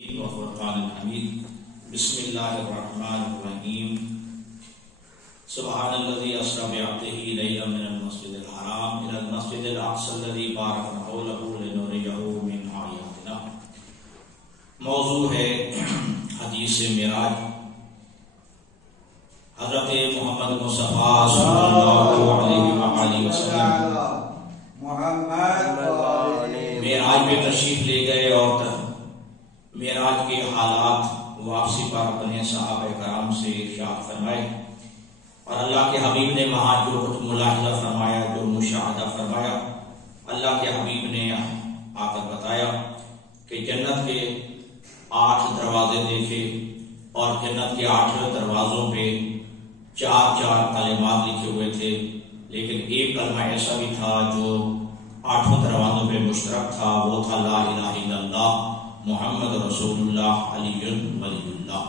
وفرقان الحمید بسم اللہ الرحمن الرحیم سبحان الذی اسری بعبدہ لیلا من المسجد الحرام الی المسجد الاقصی الذی بارکنا حولہ لنریہ من آیاتنا۔ موضوع ہے حدیث معراج۔ حضرت محمد مصطفیٰ صلی اللہ علیہ وآلہ وسلم معراج میں تشریف لے گئے اور معراج کے حالات واپسی پر اپنے صحابہ کرام سے ارشاد فرمائے، اور اللہ کے حبیب نے وہاں جو کچھ ملاحظہ فرمایا، جو مشاہدہ فرمایا، اللہ کے حبیب نے آ کر بتایا کہ جنت کے 8 دروازے دیکھے اور جنت کے 8 دروازوں پہ 4 کلمات لکھے ہوئے تھے، لیکن ایک کلمہ ایسا بھی تھا جو 8 دروازوں پہ مشترک تھا، وہ تھا لا الہ الا اللہ محمد رسول اللہ علی ولی اللہ۔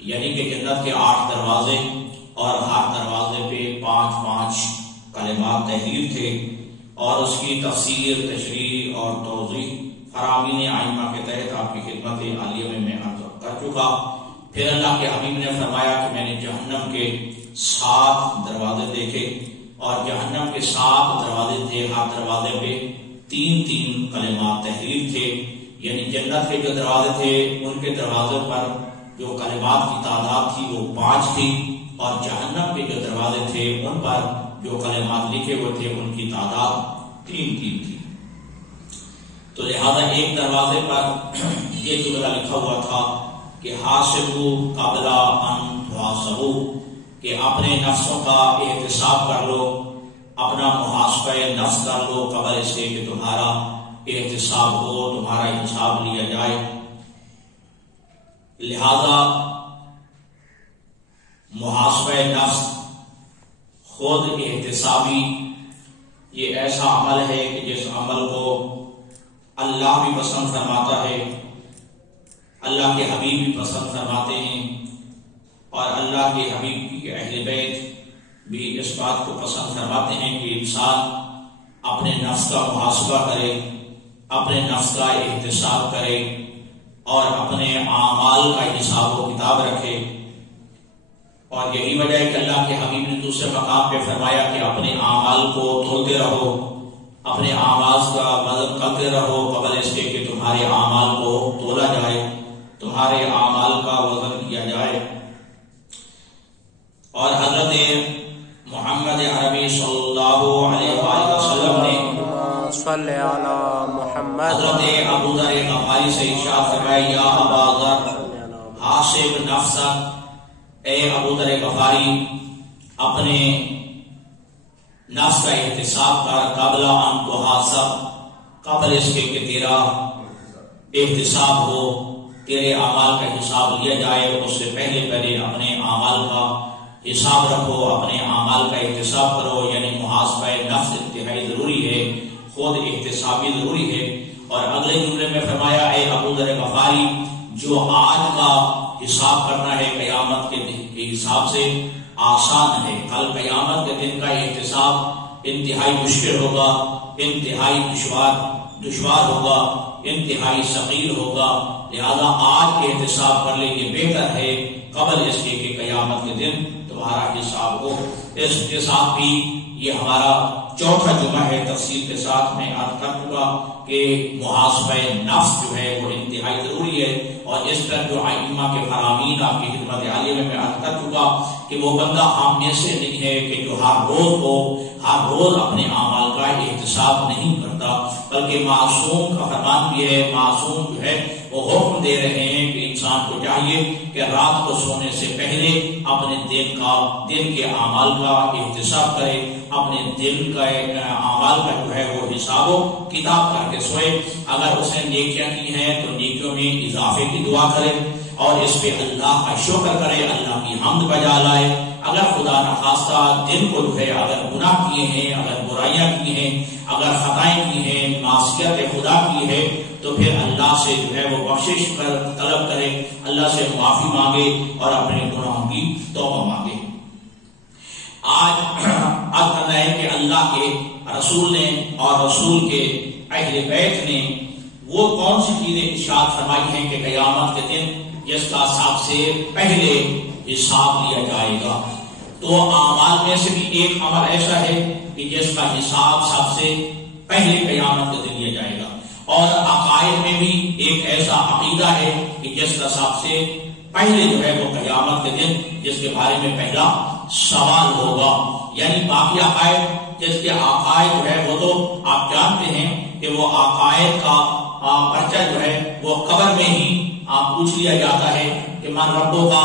یعنی کہ جنت کے 8 دروازے اور ہر دروازے پہ 5 کلمات تحریر تھے، اور اس کی تفسیر، تشریح اور توضیح فرامین ائمہ کے تحت آپ کی خدمت عالیہ میں عرض کر چکا۔ پھر اللہ کے حبیب نے فرمایا کہ میں نے جہنم کے 7 دروازے دیکھے، اور جہنم کے 7 دروازے تھے، ہر دروازے پہ 3 کلمات تحریر تھے۔ یعنی جنت کے جو دروازے تھے ان کے دروازوں پر جو کلمات کی تعداد تھی وہ 5 تھی، اور جہنم کے جو دروازے تھے ان پر جو کلمات لکھے ہوئے تھے ان کی تعداد 3 تھی۔ تو لہذا ایک دروازے پر یہ جملہ لکھا ہوا تھا کہ حاسبوا قبل ان تحاسبوا، کہ اپنے نفسوں کا احتساب کر لو، اپنا محاسبہ نفس کر لو قبل اس کے کہ تمہارا احتساب ہو، تمہارا حساب لیا جائے۔ لہذا محاسبہ نفس، خود احتسابی، یہ ایسا عمل ہے کہ جس عمل کو اللہ بھی پسند فرماتا ہے، اللہ کے حبیب بھی پسند فرماتے ہیں، اور اللہ کے حبیب کی اہل بیت بھی اس بات کو پسند فرماتے ہیں کہ انسان اپنے نفس کا محاسبہ کرے، اپنے نفس کا احتساب کرے، اور اپنے اعمال کا حساب و کتاب رکھے۔ اور یہی وجہ ہے کہ اللہ کے حبیب نے دوسرے مقام پہ فرمایا کہ اپنے اعمال کو تولتے رہو، اپنے اعمال کا وزن کرتے رہو قبل اس کے کہ تمہارے اعمال کو تولا جائے، تمہارے اعمال کا وزن کیا جائے۔ اور حضرت محمد عربی صلی اللہ علیہ وآلہ وسلم نے صلی علی محمد حضرت ابو ذر غفاری سے ارشاد فرمایا، یا ابا ذر حاسب نفسک، اے ابو ذر غفاری اپنے نفس کا احتساب کر، قبل ان تحاسب، قبل اس کے کہ تیرا احتساب ہو، تیرے اعمال کا حساب لیا جائے، اس سے پہلے اپنے اعمال کا حساب رکھو، اپنے اعمال کا احتساب کرو۔ یعنی محاسبہ نفس انتہائی ضروری ہے، خود احتسابی ضروری ہے۔ اور اگلے جملے میں فرمایا، اے ابو ذر غفاری جو آج کا حساب کرنا ہے قیامت کے حساب سے آسان ہے، کل قیامت کے دن کا احتساب انتہائی مشکل ہوگا، انتہائی دشوار ہوگا، انتہائی ثقیل ہوگا۔ لہذا آج کے احتساب کر لے، یہ بہتر ہے قبل اس کے کہ قیامت کے دن تمہارا حساب ہو۔ اس کے ساتھ بھی یہ ہمارا چوتھا جمعہ ہے، تفصیل کے ساتھ میں عرض کر چکا کہ محاسبہ نفس جو ہے وہ انتہائی ضروری ہے، اور اس پر جو ائمہ کے فرامین آپ کی خدمت عالیہ میں عرض کر چکا کہ وہ بندہ ہم میں سے نہیں ہے کہ جو ہر روز اپنے اعمال کا احتساب نہیں کرتا، بلکہ معصوم کا فرمان بھی ہے، معصوم جو ہے وہ حکم دے رہے ہیں کہ انسان کو چاہیے کہ رات کو سونے سے پہلے اپنے دن کے اعمال کا احتساب کرے، اپنے دل کا اعمال کا جو ہے وہ حساب و کتاب کر کے سوئے۔ اگر اس نے نیکیاں کی ہیں تو نیکیوں میں اضافے کی دعا کرے، اور اس پہ اللہ کا شکر کرے، اللہ کی حمد بجا لائے۔ اگر خدا نخواستہ دل کو جو ہے اگر گناہ کیے ہیں، اگر برائیاں کی ہیں، اگر خطائیں کی ہیں، معصیت خدا کی ہے، تو پھر اللہ سے جو ہے وہ بخشش طلب کرے، اللہ سے معافی مانگے اور اپنے گناہوں کی توبہ مانگے۔ آج کرنا ہے کہ اللہ کے رسول نے اور رسول کے اہل بیت نے وہ کون سی چیزیں ارشاد فرمائی ہیں کہ قیامت کے دن جس کا سب سے پہلے حساب لیا جائے گا. تو اعمال میں سے بھی ایک عمل ایسا ہے کہ جس کا حساب سب سے پہلے قیامت کے دن لیا جائے گا. اور عقائد میں بھی ایک ایسا عقیدہ ہے کہ جس کا سب سے پہلے جو ہے وہ قیامت کے دن جس کے بارے میں پہلا سوال ہوگا. یعنی باقی عقائد جس کے عقائد جو ہے وہ تو آپ جانتے ہیں کہ وہ عقائد کا پرچہ جو ہے وہ قبر میں ہی آپ پوچھ لیا جاتا ہے کہ من ربوں کا،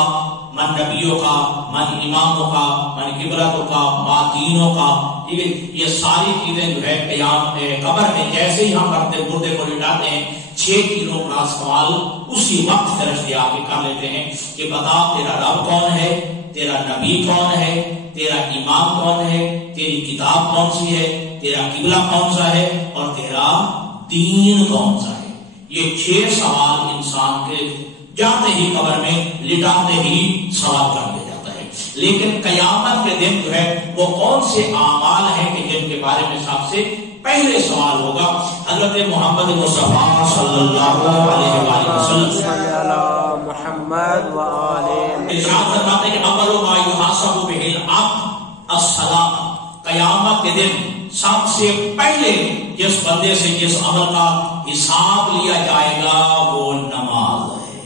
من نبیوں کا، من اماموں کا، من قبلتوں کا، ما دینوں کا. ٹھیک ہے، یہ ساری چیزیں جو ہے قبر میں جیسے ہی ہم مرتے مردے کو لٹاتے ہیں 6 کلو کا سوال اسی وقت فرشتے آ کے کر لیتے ہیں کہ بتا تیرا رب کون ہے، تیرا نبی کون ہے، تیرا امام کون ہے، تیری کتاب کون سی ہے، تیرا قبلہ کون سا ہے، اور تیرا دین کون سا ہے. یہ 6 سوال انسان کے جاتے ہی قبر میں لٹاتے ہی سوال کر دیا جاتا ہے. لیکن قیامت کے دن جو ہے وہ کون سے اعمال ہیں کہ جن کے بارے میں سب سے پہلے سوال ہوگا. حضرت محمد مصطفیٰ صلی اللہ علیہ وآلہ وسلم محمد ارشاد فرماتے ہیں کہ اول ما یحاسب بہ العبد الصلاۃ. قیامت کے دن سب سے پہلے جس بندے سے جس عمل کا حساب لیا جائے گا وہ نماز ہے.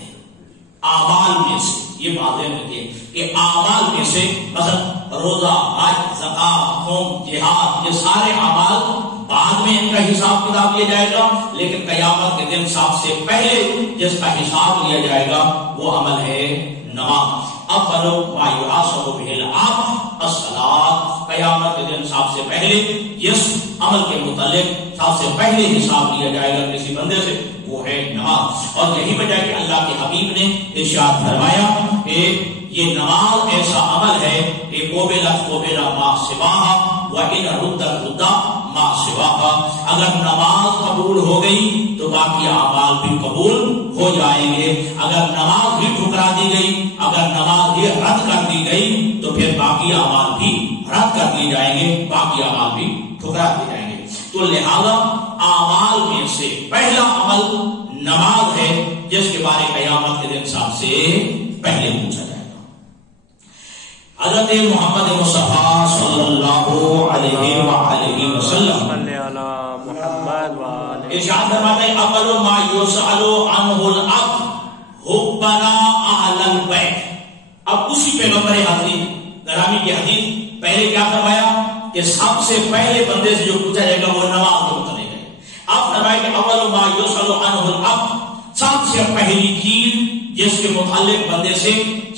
اعمال میں سے یہ باتیں رکھیے کہ اعمال میں سے مثلا روزہ، حج، زکات، صوم، جہاد، یہ سارے اعمال بعد میں ان کا حساب کتاب لیا جائے گا. لیکن قیامت کے دن سب سے پہلے جس کا حساب لیا جائے گا وہ عمل ہے نماز. اول ما یحاسب بہ العبد الصلاۃ. قیامت کے دن سب سے پہلے جس عمل کے متعلق سب سے پہلے حساب لیا جائے گا کسی بندے سے وہ ہے نماز. اور یہی وجہ کہ اللہ کے حبیب نے ارشاد فرمایا کہ یہ نماز ایسا عمل ہے کہ قبل ما سواہا وان رد ما سواہا. اگر نماز قبول ہو گئی تو باقی اعمال بھی قبول ہو جائیں گے. اگر نماز بھی ٹھکرا دی گئی، اگر نماز بھی رد کر دی گئی تو پھر باقی اعمال بھی رد کر دیے جائیں گے، باقی اعمال بھی ٹھکرا دیے جائیں گے. تو لہذا اعمال میں سے پہلا عمل نماز ہے جس کے بارے قیامت کے دن سب سے پہلے پوچھا جائے گا. حضرت محمد مصطفیٰ صلی اللہ علیہ وآلہ وسلم ارشاد فرماتے ہیں اول ما یسأل عنہ العبد حبنا اہل البیت. اب اسی پیغمبر حضرت گرامی کی حدیث پہلے کیا فرمایا کہ سب سے پہلے بندے سے جو پوچھا جائے گا وہ نماز کے متعلق ہے. اب فرمایا کہ اول ما یسأل عنہ العبد، سب سے پہلی چیز جس کے متعلق بندے سے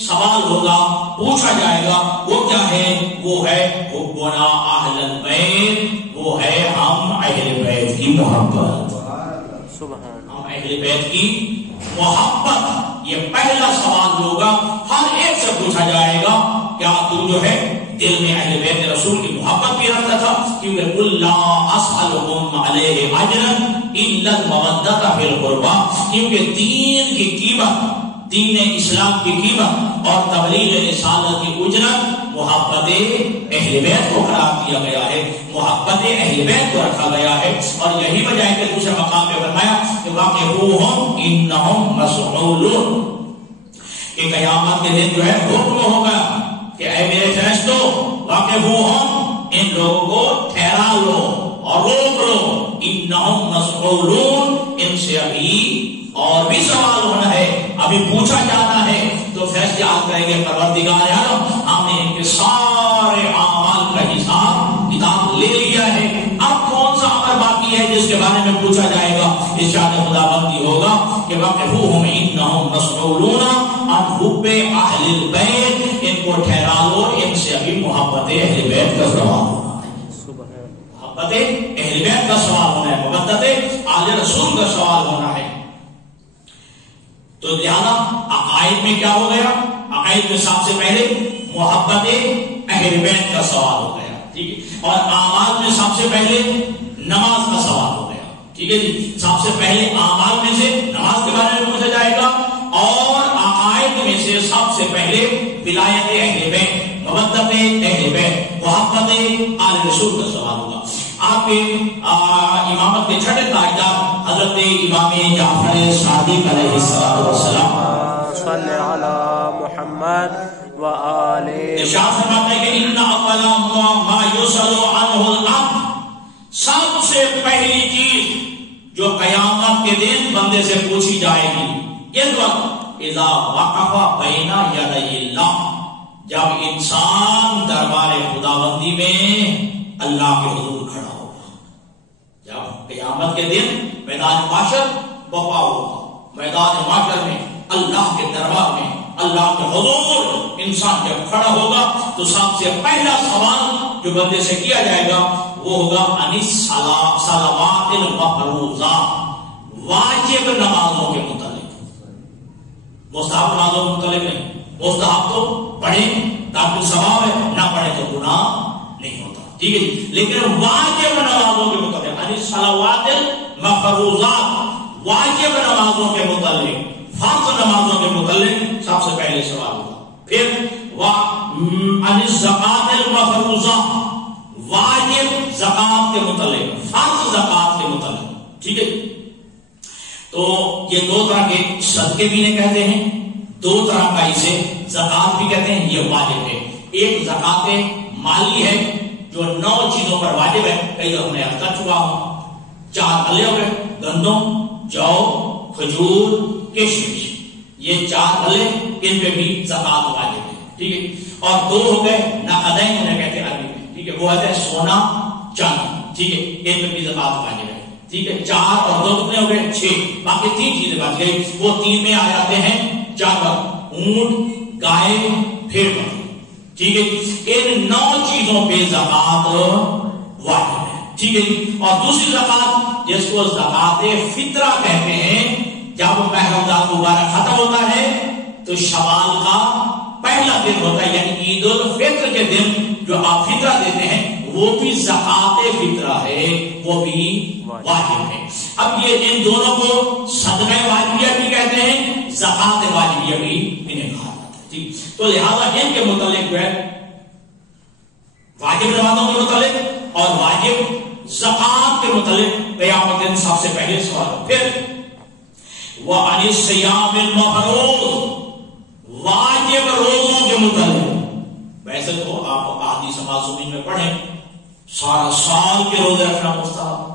سوال ہوگا، پوچھا جائے گا، وہ کیا ہے؟ وہ ہے حبنا اہل البیت، وہ ہے ہم اہل بیت کی محبت. ہم اہل بیت کی محبت. یہ پہلا سوال ہوگا، ہر ایک سے پوچھا جائے گا کیا تو جو ہے دل میں اہل بیت رسول کی محبت بھی رکھتا تھا؟ کیونکہ قل لا اسألکم علیہ اجرا الا المودۃ فی القربى. کیونکہ دین کی قیمت، دین اسلام کی قیمت اور تبلیغ رسالت کی اجرت محبت اہل بیت کو قرار دیا گیا ہے، محبت اہل بیت کو رکھا گیا ہے. اور یہی وجہ ہے کہ دوسرے مقام پہ فرمایا کہ واقعوہم انہم مسئولون، کہ قیامت کے دن جو ہے حکم ہوگا کہ اے میرے فرشتوں واقعوہم، ان لوگوں کو ٹھہرا لو اور روک لو، انہم مسئولون، ان سے ابھی اور بھی سوال ہونا ہے، ابھی پوچھا جانا ہے. تو فرشتے آ کریں گے پروردگار عالم ہم نے ان کے سارے اعمال کا حساب کتاب لے لیا ہے، اب کون سا عمل باقی ہے جس کے بارے میں پوچھا جائے گا؟ ارشاد خداوندی ہوگا کہ واقعوہم انہم مسئولون عن حب اہل البیت، ان کو ٹھہرا لو، ان سے ابھی محبت اہل بیت کا سوال ہونا ہے، محبت اہل بیت کا سوال ہونا ہے، محبت آل رسول کا سوال ہونا ہے. تو لہذا عقائد میں کیا ہو گیا؟ عقائد میں سب سے پہلے محبت اہل بیت کا سوال ہو گیا، ٹھیک ہے. اور اعمال میں سب سے پہلے نماز کا سوال ہو گیا، ٹھیک ہے جی. سب سے پہلے اعمال میں سے نماز کے بارے میں پوچھا جائے گا، اور عقائد میں سے سب سے پہلے ولایت اہل بیت، مودت اہل بیت، محبت آل رسول کا سوال ہوگا. آپ کے امامت کے چھٹے تاجدار حضرت امام جعفر صادق علیہ السلام صلی علی محمد وآلہ ارشاد فرماتے ہیں کہ ان اول ما یسأل عنہ العبد، سب سے پہلی چیز جو قیامت کے دن بندے سے پوچھی جائے گی اس وقت اذا وقف بین یدی اللہ، جب انسان دربار خداوندی میں اللہ کے حضور کھڑا ہوگا. جب قیامت کے دن میدان محشر بپا ہوگا، میدان محشر میں اللہ کے دربار میں اللہ کے حضور انسان جب کھڑا ہوگا تو سب سے پہلا سوال جو بندے سے کیا جائے گا وہ ہوگا انس صلوات المفروضہ، واجب نمازوں کے متعلق. مستحب نمازوں کے متعلق نہیں، مستحب تو پڑھیں تاکہ ثواب ہے، نہ پڑھیں تو گناہ نہیں ہوتا، ٹھیک ہے. لیکن واجب نمازوں کے متعلق انس صلوات المفروضہ، واجب نمازوں کے متعلق، فرض نمازوں کے متعلق سب سے پہلے سوال ہوگا. پھر انس زکات المفروضہ، واجب زکات کے متعلق، فرض زکات کے متعلق، ٹھیک ہے. تو یہ دو طرح کے صدقے بھی انہیں کہتے ہیں، دو طرح کا اسے زکات بھی کہتے ہیں. یہ واجب ہے. ایک زکات مالی ہے جو 9 چیزوں پر واجب ہے. کئی ہم نے عرض کر چکا ہوں. 4 پھلے ہو گئے، گندم، جو، کھجور، کشمش، یہ 4 پھلے، ان پہ بھی زکات واجب ہے، ٹھیک ہے. اور 2 ہو گئے نقدین، انہیں کہتے ہیں عربی میں، ٹھیک ہے. وہ ہے سونا چاندی، ٹھیک ہے، ان پہ بھی زکات واجب ہے، ٹھیک ہے. 4 اور 2 کتنے ہو گئے؟ 6. باقی 3 چیزیں بچ گئی. وہ 3 میں آ جاتے ہیں جانور، اونٹ، گائے، بھیڑ بکری، ٹھیک ہے. ان 9 چیزوں پہ زکات واجب ہے، ٹھیک ہے. اور دوسری زکات جس کو زکات فطرہ کہتے ہیں، جب ماہ رمضان مبارک ختم ہوتا ہے تو شوال کا پہلا دن ہوتا ہے، یعنی عید الفطر کے دن جو آپ فطرہ دیتے ہیں وہ بھی زکات فطرہ ہے، وہ بھی واجب ہے. اب یہ ان دونوں کو صدقہ واجبیہ بھی کہتے ہیں، زکات واجبیہ بھی انہیں کہا جاتا ہے، ٹھیک. تو لہذا ان کے متعلق جو ہے واجب نمازوں کے متعلق اور واجب زکات کے متعلق قیامت دن سب سے پہلے سوال. پھر وَعَنِ الصِّيَامِ الْمَفْرُوضِ، واجب روزوں کے متعلق. ویسے تو آپ احادیث معصومین میں پڑھیں سارا سال کے روزے رکھنا مستحب،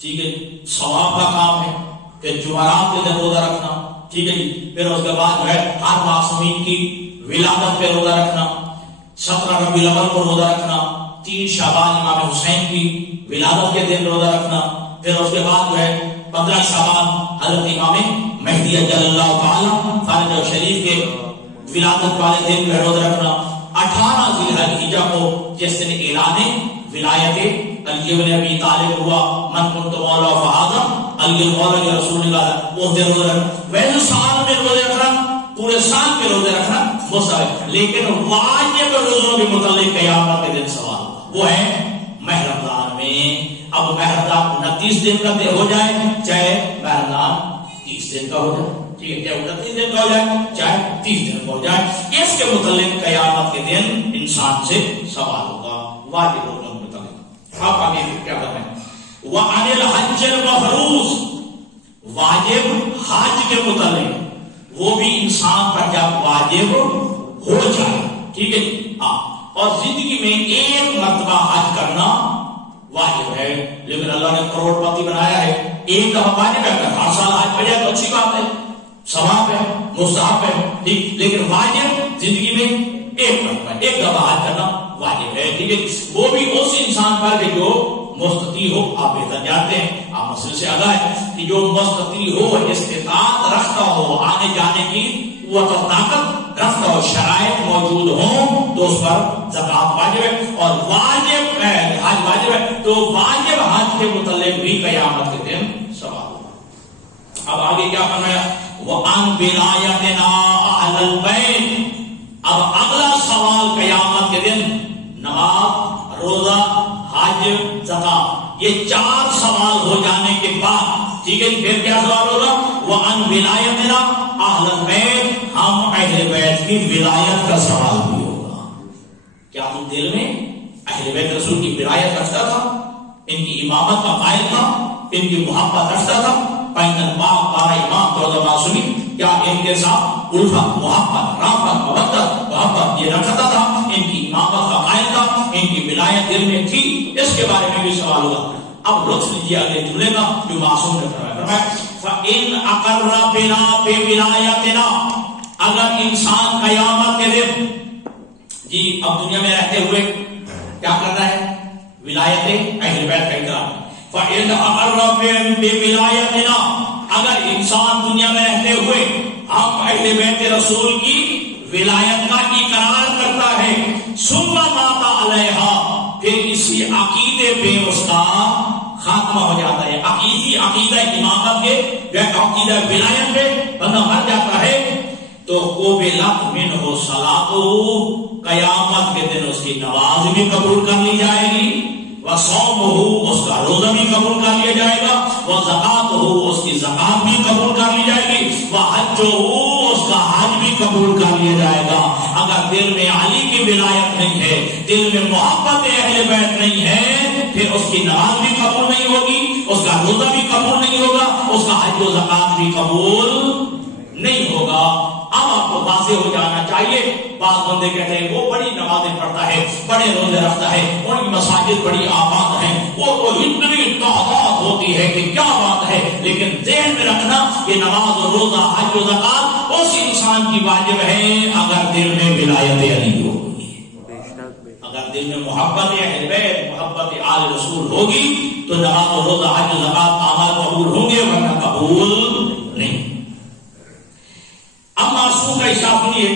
ٹھیک ہے، ثواب کا کام ہے. پھر جمعرات کے دن روزہ رکھنا، ٹھیک ہے. پھر اس کے بعد جو ہے ہر معصومین کی ولادت پہ روزہ رکھنا، 17 ربیع الاول کو روزہ رکھنا، 3 شعبان امام حسین کی ولادت کے دن روزہ رکھنا. پھر اس کے بعد جو ہے 15 شعبان حضرت امام مہدی اجل اللہ تعالی فارغ شریف کے ولادت والے دن میں روزہ رکھنا. 18 ذی الحجہ کو جس دن اعلان ولایت علی بن ابی طالب ہوا، من کنت مولا فہذا علی مولا رسول اللہ، وہ دن روزہ رکھنا. ویسے سال میں روزے رکھنا، پورے سال کے روزے رکھنا مستحب، لیکن واجب روزوں کے متعلق قیامت کے دن سوال وہ ہے ماہ رمضان میں. اب ماہ رمضان 29 دن کا ہو جائے چاہے ماہ رمضان 30 دن کا ہو جائے، ٹھیک ہے، چاہے 29 دن کا ہو جائے چاہے 30 دن کا ہو جائے، اس کے متعلق قیامت کے دن انسان سے سوال ہوگا واجب روزوں کے متعلق. آپ آگے کیا کریں؟ وَعَنِ الْحَجِّ الْمَفْرُوضِ، واجب حج کے متعلق، وہ بھی انسان پر جب واجب ہو جائے، ٹھیک ہے. اور زندگی میں 1 مرتبہ حج کرنا واجب ہے، لیکن اللہ نے کروڑ پتی بنایا ہے، 1 دفعہ واجب ہے. ہر سال حج پہ جائے تو اچھی بات ہے، ثواب ہے، مستحب ہے، ٹھیک. لیکن واجب زندگی میں 1 مرتبہ 1 دفعہ حج کرنا واجب ہے، ٹھیک ہے. وہ بھی اس انسان پر کہ جو مستطیع ہو. آپ بہتر جانتے ہیں، آپ مسئلے سے آگاہ ہے کہ جو مستطیع ہو، استطاعت رکھتا ہو، آنے جانے کی قوت اور طاقت رکھتا ہو، شرائط موجود ہوں تو اس پر زکات واجب ہے. اور واجب ہے حج واجب ہے، تو واجب حج کے متعلق بھی قیامت کے دن سوال ہوگا. اب آگے کیا فرمایا؟ وَعَنْ بِلَایَتِنَا أَهْلَ الْبَيْتِ. اب اگلا سوال قیامت کے دن نماز، روزہ، حج، زکات، یہ 4 سوال ہو جانے کے بعد، ٹھیک ہے، پھر کیا سوال ہوگا؟ وَعَنْ بِلَایَتِنَا أَهْلَ الْبَيْتِ، ہم اہل بیت کی ولایت کا سوال بھی ہوگا. کیا تم دل میں اہل بیت رسول کی ولایت رکھتا تھا؟ ان کی امامت کا قائل تھا، ان کی محبت رکھتا تھا، پینتن باپ 12 امام 14 معصومین، کیا ان کے ساتھ الفت، محبت، رافت، مودت، محبت یہ رکھتا تھا، ان کی امامت کا قائل تھا، ان کی ولایت دل میں تھی، اس کے بارے میں بھی سوال ہوگا۔ اب لطف لیجیے اگلے جملے کا جو معصوم نے فرمایا، فَإِنْ أَقَرَّ بِنَا بِوِلَایَتِنَا، اگر انسان قیامت کے دن جی اب دنیا میں رہتے ہوئے کیا کرنا ہے؟ ولایت اہل بیت کا احترام۔ فَإِنْ أَقَرَّ بِوِلَایَتِنَا، اگر انسان دنیا میں رہتے ہوئے ہم اہل بیت رسول کی ولایت کا اقرار کرتا ہے، ثم مات علیہا، پھر اسی عقیدے پہ اس کا خاتمہ ہو جاتا ہے، عقیدہ امامت کے یا عقیدہ ولایت پہ بندہ مر جاتا ہے، تو قبلت منہ صلاتہ، قیامت کے دن اس کی نماز بھی قبول کر لی جائے گی، وصومہ، اس کا روزہ بھی قبول کر لیا جائے گا، وزکاتہ، اس کی زکات بھی قبول کر لی جائے گی، وحجہ، اس کا حج بھی قبول کر لیا جائے گا۔ اگر دل میں علی کی ولایت نہیں ہے، دل میں محبت اہل بیت نہیں ہے، پھر اس کی نماز بھی قبول نہیں ہوگی، اس کا روزہ بھی قبول نہیں ہوگا، اس کا حج و زکات بھی قبول نہیں ہوگا۔ اب آپ کو واضح ہو جانا چاہیے، بعض بندے کہتے ہیں وہ بڑی نمازیں پڑھتا ہے، بڑے روزے رکھتا ہے، ان کی مساجد بڑی آباد ہیں، وہ تو اتنی تعداد ہوتی ہے کہ کیا بات ہے، لیکن ذہن میں رکھنا کہ نماز و روزہ، حج و زکات اس انسان کی واجب ہے اگر دل میں ولایت علی ہوگی، اگر دل میں محبت اہل بیت، محبت آل رسول ہوگی تو نماز و روزہ، حج و زکات اعمال قبول ہوں گے، ورنہ قبول نہیں۔ اب معصوم کا حساب سنیے،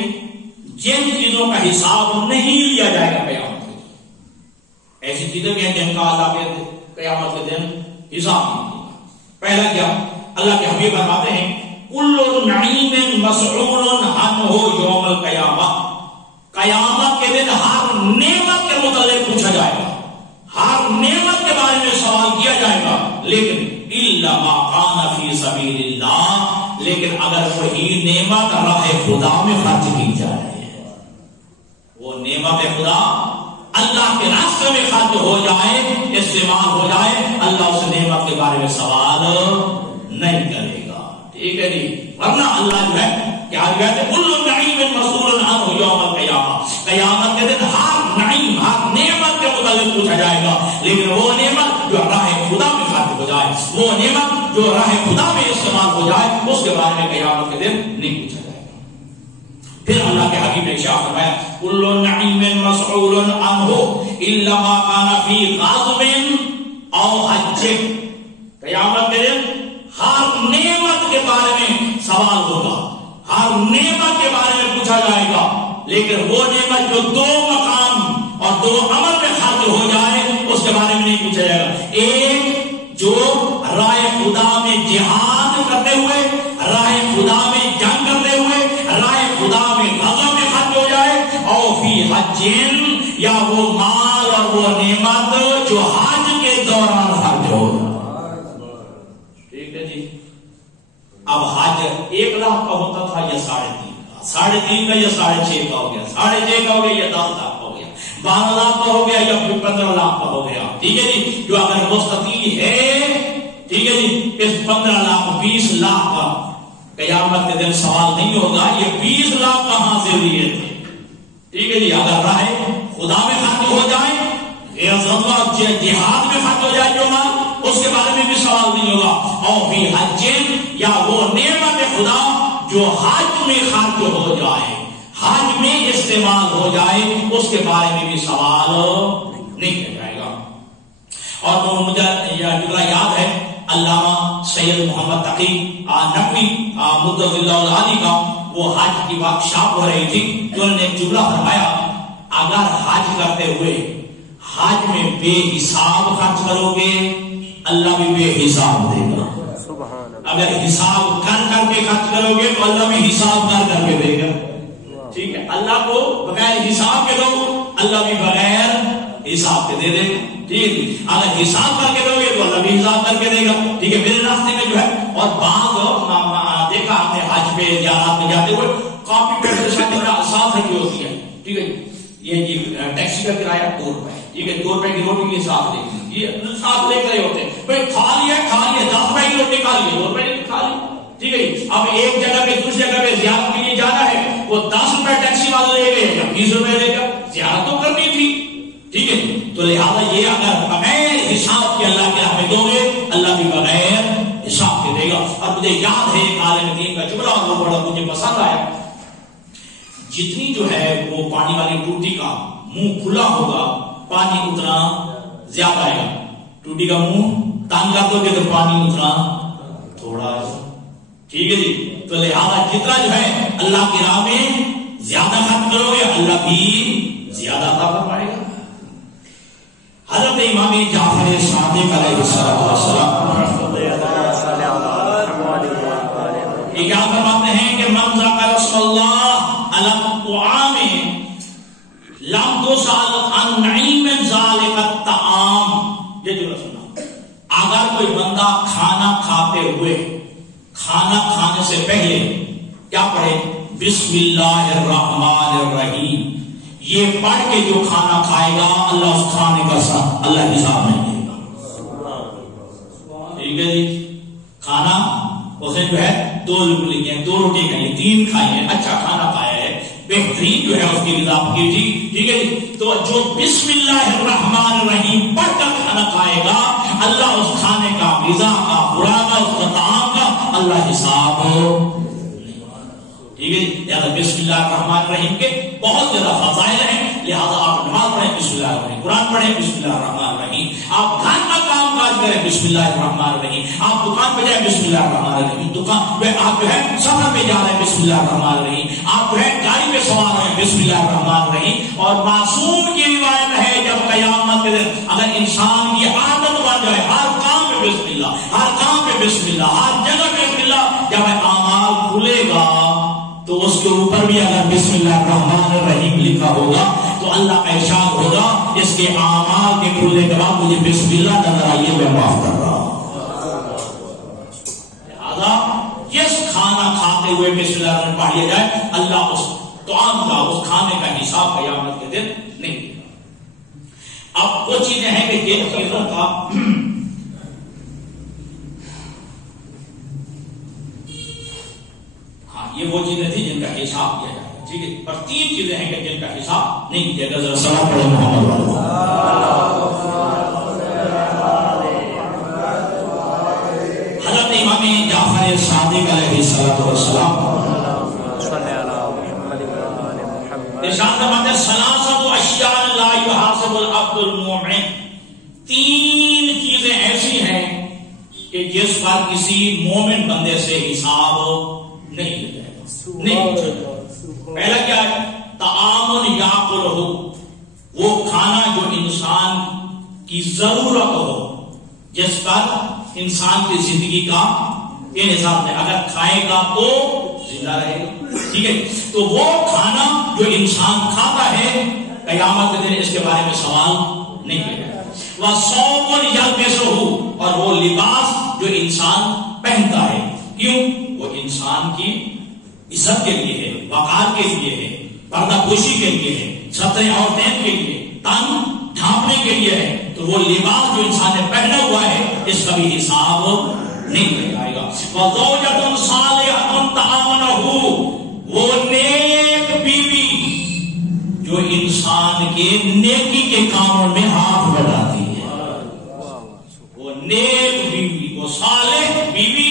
جن چیزوں کا حساب نہیں لیا جائے گا قیامت کے دن، ایسی چیزیں بھی ہیں جن کا اللہ کے قیامت کے دن حساب نہیں لیا۔ پہلا کیا؟ اللہ کے حبیب فرماتے ہیں کل نعیم مسعول عنہ یوم القیامہ، قیامت کے دن ہر نعمت کے متعلق پوچھا جائے گا، ہر نعمت کے بارے میں سوال کیا جائے گا، لیکن الا ما کان فی سبیل اللہ، لیکن اگر وہی نعمت راہ خدا میں خرچ کی جائے، وہ نعمت خدا اللہ کے راستے میں خرچ ہو جائے، استعمال ہو جائے، اللہ اس نعمت کے بارے میں سوال نہیں کرے گا، ٹھیک ہے جی۔ ورنہ اللہ جو ہے کیا کہتے ہیں کل نعیم مسئول عنہ یوم القیامہ، قیامت کے دن ہر نعیم، ہر نعمت کے متعلق پوچھا جائے گا، لیکن وہ نعمت جو راہ خدا میں خرچ ہو جائے، وہ نعمت جو راہ خدا میں استعمال ہو جائے، اس کے بارے میں قیامت کے دن نہیں پوچھا جائے گا۔ پھر اللہ کے حبیب نے ارشاد فرمایا کل نعیم مسعول عنہ الا ما کان فی غاضب او حج، قیامت کے دن ہر نعمت کے بارے میں سوال ہوگا، ہر نعمت کے بارے میں پوچھا جائے گا، لیکن وہ نعمت جو 2 مقام اور 2 عمل میں خرچ ہو جائے اس کے بارے میں نہیں پوچھا جائے گا۔ ایک جو راہ خدا میں جہاد کرتے ہوئے، راہ خدا میں جنگ کرتے ہوئے، راہ خدا میں غزہ میں خرچ ہو جائے، اور فی حجین، یا وہ مال اور وہ نعمت جو حج کے دوران خرچ ہو جائے۔ ٹھیک ہے جی۔ اب حج 1 لاکھ کا ہوتا تھا یا 3.5 کا، 3.5 کا یا 6.5 کا ہو گیا، 6.5 کا ہو گیا یا 10 لاکھ کا ہو گیا، 12 لاکھ کا ہو گیا یا 15 لاکھ کا ہو گیا، ٹھیک ہے جی۔ جو اگر مستطیع ہے، ٹھیک ہے جی، اس 15 لاکھ 20 لاکھ کا قیامت کے دن سوال نہیں ہوگا یہ 20 لاکھ کہاں سے لیے تھے، ٹھیک ہے جی۔ اگر راہ خدا میں خرچ ہو جائے، جہاد میں خرچ ہو جائے جو مال، اس کے بارے میں بھی سوال نہیں ہوگا، اور فی حجین، یا وہ نعمت خدا جو حج میں خرچ ہو جائے، حج میں استعمال ہو جائے، اس کے بارے میں بھی سوال نہیں کیا جائے گا۔ اور مجھے یہ جملہ یاد ہے علامہ سید محمد تقی نقوی مدۃ اللہ العالی کا، وہ حج کی ورکشاپ ہو رہی تھی، تو انہوں نے ایک جملہ فرمایا، اگر حج کرتے ہوئے حج میں بے حساب خرچ کرو گے اللہ بھی بے حساب دے گا، اگر حساب کر کے خرچ کرو گے تو اللہ بھی حساب کر کے دے گا، ٹھیک ہے۔ اللہ کو بغیر حساب کے دو، اللہ بھی بغیر حساب کے دے دے گا، ٹھیک ہے۔ اگر حساب کر کے دو گے تو اللہ بھی حساب کر کے دے گا، ٹھیک ہے۔ میرے راستے میں جو ہے، اور بعض دیکھا آپ نے حج پہ زیارات میں جاتے ہوئے کاپی پیسٹ ساتھ رکھی ہوتی ہے، ٹھیک ہے، یہ جی ٹیکسی کا کرایہ 2 روپے، ٹھیک ہے 2 روپے کی روٹی کے ساتھ دیکھیں، یہ ساتھ دیکھ رہے ہوتے ہیں بھائی کھا لیا 10 روپے کی روٹی کھا لی 2 روپے کی کھا لی، ٹھیک ہے اب ایک جگہ پہ دوسری جگہ پہ زیارت کے لیے جانا ہے، وہ 10 روپے ٹیکسی والے لے گئے یا 20 روپے لے گا، زیارت تو کرنی تھی، ٹھیک ہے تو لہٰذا یہ اگر بغیر حساب کے اللہ کے ہمیں دو گے، اللہ بھی بغیر حساب کے دے گا۔ اور مجھے یاد ہے ایک عالم دین کا جملہ اور وہ بڑا مجھے پسند آیا، جتنی جو ہے وہ پانی والی ٹوٹی کا منہ کھلا ہوگا پانی اتنا زیادہ آئے گا، ٹوٹی کا منہ تنگ کر دو گے تو پانی اتنا تھوڑا ہے، ٹھیک ہے جی تو لہذا جتنا جو ہے اللہ کی راہ میں زیادہ خرچ کرو گے اللہ بھی زیادہ عطا فرمائے گا۔ حضرت امام جعفر صادق علیہ السلام یہ کیا فرماتے ہیں کہ من ذکر رسول اللہ علی الطعام لم تسأل عن نعیم ذلک الطعام، یہ جو سنا اگر کوئی بندہ کھانا کھاتے ہوئے کھانا کھانے سے پہلے کیا پڑھے بسم اللہ الرحمن الرحیم، یہ پڑھ کے جو کھانا کھائے گا اللہ اس کھانے کا ساتھ اللہ حساب نہیں دے گا، ٹھیک ہے جی کھانا اسے جو ہے 2 لقمے لیے 2 روٹی کھائی 3 کھائی ہے، اچھا کھانا کھایا ہے بہترین جو ہے اس کی غذا کی جی، ٹھیک ہے جی تو جو بسم اللہ الرحمن الرحیم پڑھ کر کھانا کھائے گا اللہ اس کھانے کا غذا کا خوراک اس کا طعام کا اللہ حساب، ٹھیک ہے جی لہٰذا بسم اللہ الرحمن الرحیم کے بہت زیادہ فضائل ہیں، لہٰذا آپ نماز پڑھیں بسم اللہ الرحمن، قرآن پڑھیں بسم اللہ الرحمن الرحیم، آپ گھر کا کام کاج کریں بسم اللہ الرحمن الرحیم، آپ دکان پہ جائیں بسم اللہ الرحمن الرحیم، دکان پہ آپ جو ہے سفر پہ جا رہے ہیں بسم اللہ الرحمن الرحیم، آپ جو ہے گاڑی پہ سوار ہیں بسم اللہ الرحمن الرحیم۔ اور معصوم کی روایت ہے جب قیامت کے دن اگر انسان کی عادت بن جائے ہر کام پہ بسم اللہ، ہر کام پہ بسم اللہ، ہر جگہ پہ بسم اللہ، جب اعمال کھلے گا تو اس کے اوپر بھی اگر بسم اللہ الرحمن الرحیم لکھا ہوگا تو اللہ کا ارشاد ہوگا اس کے اعمال کے کھلنے کے بعد مجھے بسم اللہ نظر آئیے میں معاف کر رہا ہوں۔ لہذا جس کھانا کھاتے ہوئے بسم اللہ الرحمن پڑھیا جائے اللہ اس طعام کا اس کھانے کا حساب قیامت کے دن نہیں دے گا۔ اب وہ چیزیں ہیں کہ جن چیزوں کا یہ وہ چیزیں تھی جن کا حساب کیا جائے گا، ٹھیک ہے پر 3 چیزیں ہیں کہ جن کا حساب نہیں کیا جائے گا۔ ذرا سلام پڑھیں محمد حضرت امام جعفر صادق علیہ السلام ارشاد فرماتے ہیں ثلاثۃ اشیاء لا یحاسب العبد المؤمن، 3 چیزیں ایسی ہیں کہ جس پر کسی مومن بندے سے حساب نہیں لے جائے گا، نہیں پوچھا جائے گا۔ پہلا کیا ہے طعام یاکلہ، وہ کھانا جو انسان کی ضرورت ہو، جس پر انسان کی زندگی کا انحصار ہے، اگر کھائے گا تو زندہ رہے گا، ٹھیک ہے تو وہ کھانا جو انسان کھاتا ہے قیامت کے دن اس کے بارے میں سوال نہیں کیا جائے گا۔ وَثَوْبٌ يَلْبَسُهُ، اور وہ لباس جو انسان پہنتا ہے، کیوں؟ وہ انسان کی عزت کے لیے ہے، وقار کے لیے ہے، پردہ پوشی کے لیے ہے، ستر عورتیں کے لیے، تن ڈھانپنے کے لیے ہے، تو وہ لباس جو انسان نے پہنا ہوا ہے اس کا بھی حساب نہیں کیا جائے گا۔ وَزَوْجَةٌ صَالِحَةٌ تَعَاوَنَهُ، وہ نیک بیوی جو انسان کے نیکی کے کاموں میں ہاتھ بڑھاتی ہے، وہ نیک بیوی، وہ صالح بیوی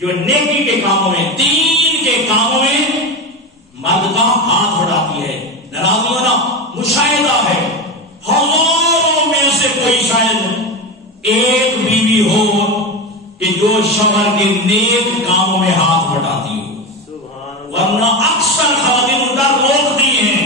جو نیکی کے کاموں میں، دین کے کاموں میں مرد کا ہاتھ بڑھاتی ہے۔ ناراض ہونا مشاہدہ ہے، ہزاروں میں سے کوئی شاید ایک بیوی ہو کہ جو شوہر کے نیک کاموں میں ہاتھ بڑھاتی ہو، ورنہ اکثر خواتین ان کا روکتی ہیں۔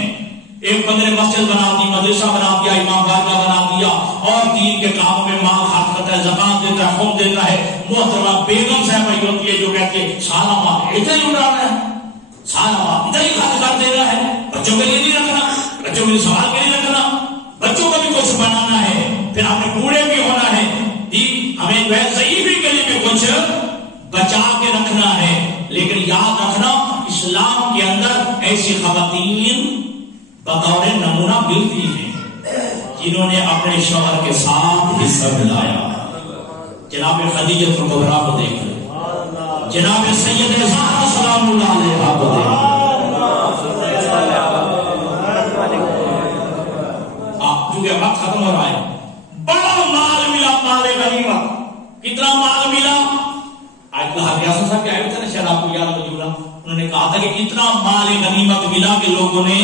ایک بندے نے مسجد بنا دی، مدرسہ بنا دیا، امام بارگاہ بنا دیا اور دین کے کاموں میں مال خرچ کرتا ہے، زکات دیتا ہے، خون دیتا ہے۔ محترمہ بیگم صاحب یہ ہوتی ہے جو کہتی ہے سارا مال ادھر ہی اڑا رہا ہے، سارا مال ادھر ہی خرچ کر دے رہا ہے، بچوں کے لیے نہیں رکھنا، بچوں کے لیے سوال کے لیے رکھنا، بچوں کو بھی کچھ بنانا ہے، پھر آپ نے بوڑھے بھی ہونا ہے، ہمیں جو ہے ضعیفی کے لیے بھی کچھ بچا کے رکھنا ہے۔ لیکن یاد رکھنا اسلام کے اندر ایسی خواتین بطور نمونہ ملتی ہیں، جنہوں نے اپنے شوہر کے ساتھ حصہ ملایا. جناب خدیجہ کبریٰ کو دیکھ لیں, جناب سید زہرا سلام اللہ علیہا کو دیکھ لیں. آپ چونکہ وقت ختم ہو رہا ہے, بڑا مال ملا, مال غنیمت. کتنا مال ملا؟ آج ریاست صاحب کے آئے تھے نا, شاید آپ کو یاد ہوگا, انہوں نے کہا تھا کہ اتنا مال غنیمت ملا کہ لوگوں نے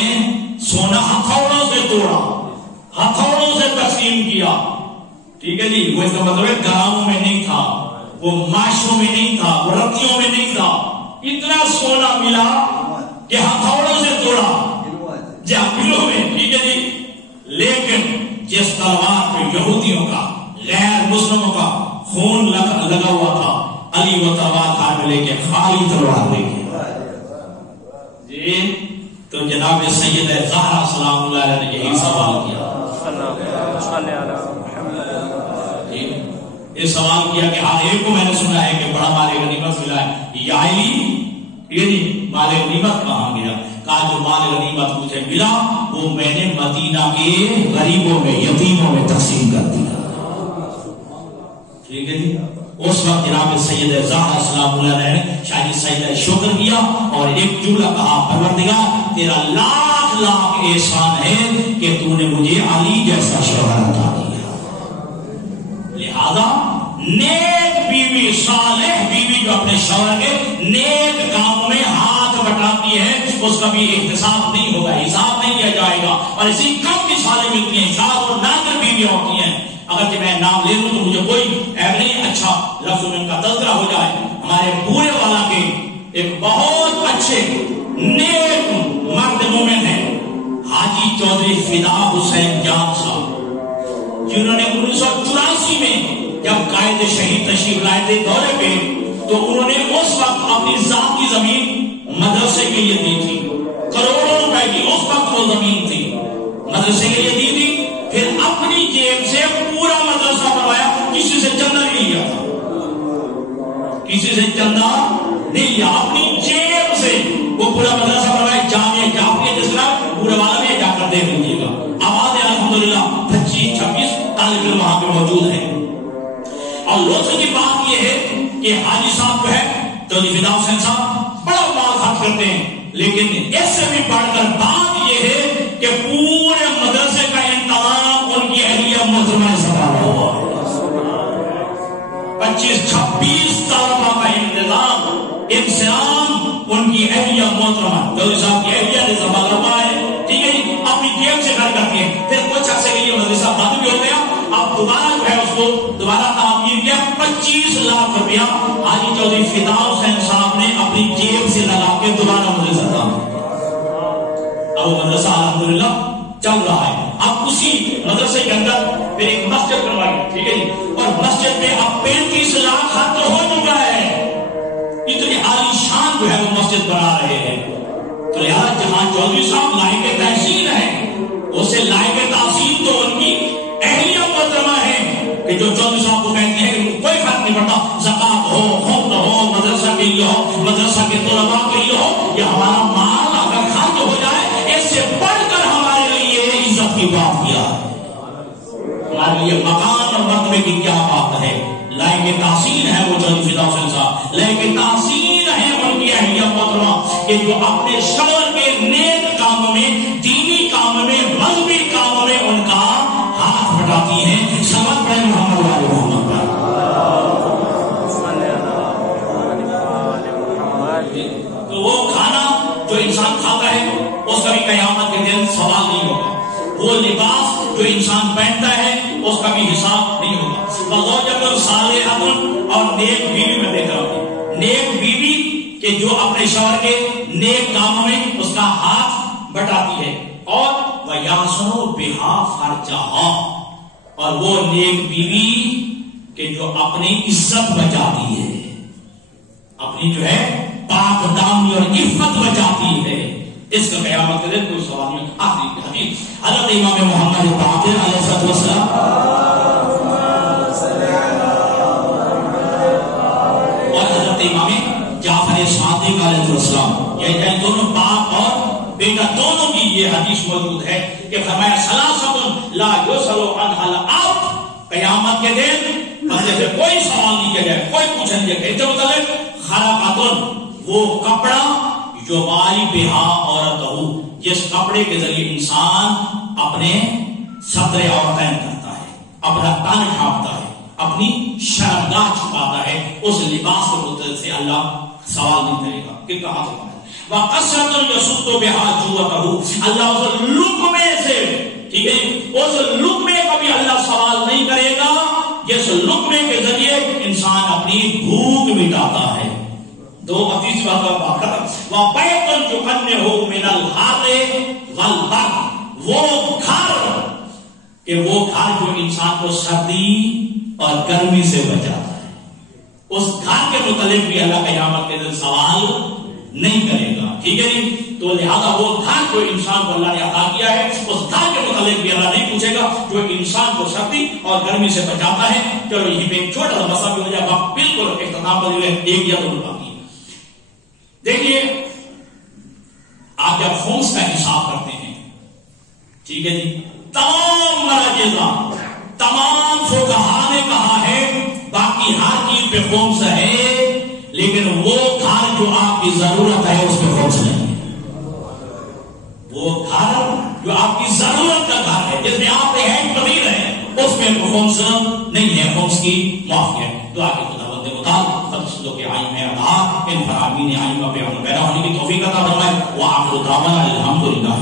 سونا ہتھوڑوں سے توڑا, ہتھوڑوں سے تقسیم کیا. ٹھیک ہے جی, وہ اس کا مطلب ہے گاؤں میں نہیں تھا, وہ معاشوں میں نہیں تھا, وہ رتیوں میں نہیں تھا. اتنا سونا ملا کہ ہتھوڑوں سے توڑا, جاپلوں میں. ٹھیک ہے جی, لیکن جس تلوار پہ یہودیوں کا, غیر مسلموں کا خون لگا ہوا تھا, علی وہ تلوار ہاتھ میں لے کے خالی تلوار لے کے جی, تو جناب سید زہرا سلام اللہ علیہ نے یہی سوال کیا. یہ سوال کیا کہ ہر ایک کو میں نے سنا ہے کہ بڑا مال غنیمت ملا ہے, یا علی یہ مال غنیمت کہاں گیا؟ کہا جو مال غنیمت مجھے ملا وہ میں نے مدینہ کے غریبوں میں, یتیموں میں تقسیم کر دیا. ٹھیک ہے جی, اس وقت جناب سید زہرا سلام اللہ علیہ نے شاید سجدہ شکر کیا اور ایک جملہ کہا, پروردگار تیرا لاکھ لاکھ احسان ہے کہ تو نے مجھے علی جیسا شوہر عطا کیا. لہذا نیک بیوی, صالح بیوی جو اپنے شوہر کے نیک کاموں میں ہاتھ بٹاتی ہے, اس کا بھی احتساب نہیں ہوگا, حساب نہیں لیا جائے گا. اور اسی کم مثالیں ملتی ہیں, حساب اور نادر بیویاں ہوتی ہیں. اگر کہ میں نام لے لوں تو مجھے کوئی عیب نہیں, اچھا لفظ میں ان کا تذکرہ ہو جائے. ہمارے پورے والا کے ایک بہت اچھے نیک مرد مومن ہیں, حاجی چودھری فدا حسین جان صاحب, جنہوں نے 1984 میں جب قائد شہید تشریف لائے تھے دورے پہ, تو انہوں نے اس وقت اپنی ذات کی زمین مدرسے کے لیے دی تھی. کروڑوں روپے کی اس وقت وہ زمین تھی, مدرسے کے لیے دی تھی. پھر اپنی جیب سے پورا مدرسہ بنوایا, کسی سے چندہ نہیں لیا تھا, کسی سے چندہ نہیں لیا, اپنی جیب سے وہ پورا مدرسہ بنوایا. جامعہ جعفریہ جس طرح پورے والا میں جا کر دیکھ لیجیے گا. آباد ہے الحمدللہ, 25-26 طالب علم وہاں پہ موجود ہیں. اور لطف کی بات یہ ہے کہ حاجی صاحب جو ہے چودھری فدا حسین صاحب بڑا مال خرچ کرتے ہیں, لیکن اس سے بھی بڑھ کر بات یہ ہے کہ پورے مدرسے کا انتظام ان کی اہلیہ محترمہ نے سنبھالا ہوا ہے. 25-26 طلبہ کا انتظام ان کی اہلیہ محترمہ چودھری صاحب کی اہلیہ نے سنبھالا ہوا ہے. ٹھیک ہے جی, اپنی جیب سے خرچ کرتی ہے. پھر کچھ عرصے کے لیے مدرسہ بند بھی ہو گیا, اب دوبارہ جو ہے اس کو دوبارہ تعمیر کیا. 25 لاکھ روپیہ حاجی چودھری فدا حسین صاحب نے اپنی جیب سے لگا کے دوبارہ مدرسہ تعمیر کیا. اب وہ مدرسہ الحمدللہ چل رہا ہے. اب اسی مدرسے کے اندر پھر ایک مسجد بنوائی. ٹھیک ہے جی, اور مسجد میں اب 35 لاکھ خرچ ہو چکا ہے. اتنی عالی شان جو ہے وہ مسجد بنا رہے ہیں. تو یار جہاں چودھری صاحب لائق تحسین ہے, اسے لائق تحسین تو ان کی اہلیہ محترمہ ہے کہ جو چودھری صاحب کو کہتے ہیں کہ کوئی فرق نہیں پڑتا, زکات ہو, خمس ہو, مدرسہ کے لیے ہو, مدرسہ کے طلباء کے لیے ہو, یہ ہمارا مال اگر خرچ ہو جائے اس سے بڑھ کر ہمارے لیے عزت کی بات کیا ہے. ہمارے لیے مکان اور مرتبے کی کیا بات ہے. لائق تحسین ہے وہ چودھری فدا حسین صاحب, لائق تحسین ہے ان کی اہلیہ محترمہ کہ جو اپنے شوہر کے نیک کاموں میں, دینی کاموں میں, مذہبی کاموں میں ان کا ہاتھ بٹاتی ہیں. سمجھ پڑے محمد والے محمد پر. تو وہ کھانا جو انسان کھاتا ہے اس کا بھی قیامت کے دن سوال نہیں ہوگا. وہ لباس جو انسان پہنتا ہے اس کا بھی حساب نہیں ہوگا. وزوجۃ صالحۃ, اور نیک بیوی میں دیکھ رہا ہوں, نیک بیوی کہ جو اپنے شوہر کے نیک کاموں میں اس کا ہاتھ بٹاتی ہے. اور وَيَحْسُنُ بِهَا فَرْجَهَا, اور وہ نیک بیوی کہ جو اپنی عزت بچاتی ہے, اپنی جو ہے پاک دامنی اور عفت بچاتی ہے. اس کا قیامت کے دن کوئی سوال نہیں. آخری حدیث حضرت امام محمد باقر علیہ السلام اور حضرت امام جعفر صادق علیہ السلام, یہ دونوں باپ اور بیٹا دونوں کی یہ حدیث موجود ہے کہ کہ فرمایا ثلاثۃ لا یسأل عنها العبد، قیامت کے دن بندے سے کوئی سوال نہیں کیا جائے، کوئی پوچھا نہیں جائے. کہتے مطلب خلقۃ، وہ کپڑا یوائی بہا عورتہ، جس کپڑے کے ذریعے انسان اپنے ستر عورتیں کرتا ہے، اپنا تن ڈھانپتا ہے، اپنی شرمگاہ چھپاتا ہے، اس لباس کے متعلق سے اللہ سوال نہیں کرے گا کہ کہاں سے وَقَسْرَةٌ يَسُدُّ بِهَا جُوَّتَهُ، اللہ اس لقمے سے، ٹھیک ہے، اس لقمے کا بھی اللہ سوال نہیں کرے گا جس لقمے کے ذریعے انسان اپنی بھوک مٹاتا ہے. دو حدیث واقعہ وَبَيْتٌ يُقَنِّهُ مِنَ الْحَرِّ وَالْبَرْدِ، وہ گھر کہ وہ گھر جو انسان کو سردی اور گرمی سے بچاتا ہے، اس گھر کے متعلق بھی اللہ قیامت کے دن سوال نہیں کرے گا. ٹھیک ہے جی. تو لہذا وہ گھر جو انسان کو اللہ نے عطا کیا ہے، اس گھر کے متعلق بھی اللہ نہیں پوچھے گا جو انسان کو سردی اور گرمی سے بچاتا ہے. چلو یہیں پہ ایک چھوٹا سا مسئلہ بھی ہو جائے گا، بالکل اختتام پر ایک یا دو باقی. دیکھیے آپ جب خمس کا حساب کرتے ہیں، ٹھیک ہے جی، تمام مراجع تمام فقہاء نے کہا ہے باقی ہر چیز پہ خمس ہے، لیکن وہ گھر جو آپ کی ضرورت ہے اس پہ خمس نہیں ہے. وہ گھر جو آپ کی ضرورت کا گھر ہے، جس میں آپ رہائش پذیر ہیں، اس میں خمس نہیں ہے، خمس کی معافی ہے. دعا کے خداوند مطابق فضلوں کے آئین میں ادا ان فرامین آئین میں پیدا ہونے کی توفیق عطا فرمائے. وآخر دعوانا الحمدللہ.